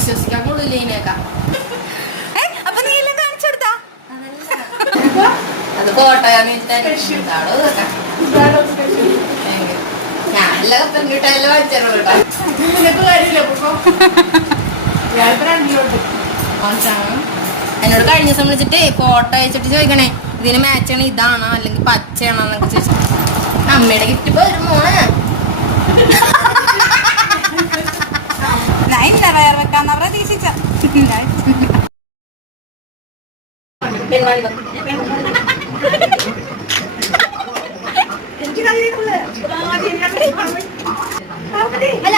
വിശ്വസിക്കാൻ കൊള്ളില്ല ഇതിനേക്കാ. അപ്പൊ നീ എല്ലാം കാണിച്ചെടുത്താ അത് കോട്ടയാന്ന് ഞാനെല്ലാം കത്തണ്ടിട്ടെല്ലാം വായിച്ചോ കേട്ടോ. എന്നോട് കഴിഞ്ഞ ദിവസം വിളിച്ചിട്ട് ഫോട്ടോ അയച്ചിട്ട് ചോദിക്കണേ ഇതിന് മാച്ചാണ് ഇതാണോ അല്ലെങ്കിൽ പച്ചയാണോ എന്നൊക്കെ ചോദിച്ചു. അമ്മയുടെ ഗിഫ്റ്റ് പോരും മോളെ. വേറെ വെക്കാന്ന പ്രതീക്ഷിച്ച അല്ല